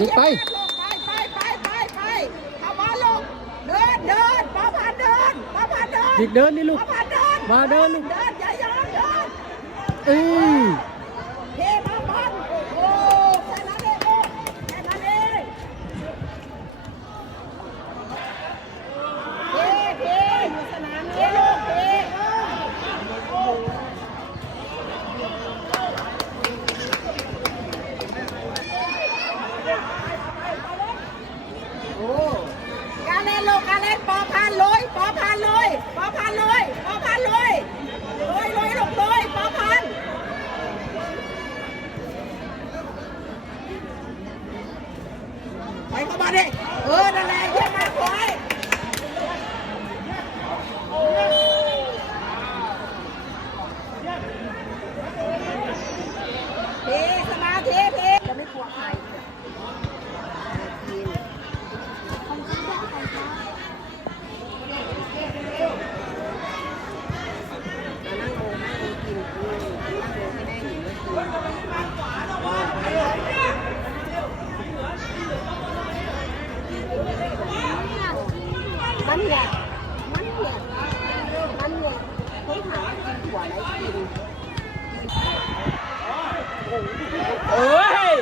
ติดไป ไปไปไปไปไปข้ามาลงเดินเดินป้าพันเดินป้าพันเดินเด็กเดินนี่ลูกป้าพันเดินมาเดินลูก เดินอย่ายอมเดิน เอ้ย เทมาพันโอ้แค่นั้นเองลูกแค่นั้นเองเทเทอยู่สนามเทลูกเท โอ้ ล่นลูการเล่นปอพันเลยปอพันเลยปอพันเลยปอพันเลยเลยเลยลูกเลยปอพันไปเข้ามาดิเออนั่นแหละเยี่ยมมากเลยเทสมาธิเทจะไม่กลัวใคร มันแหละมันแหละมันแหละเขาหากินหัวแล้วกินเอ้ย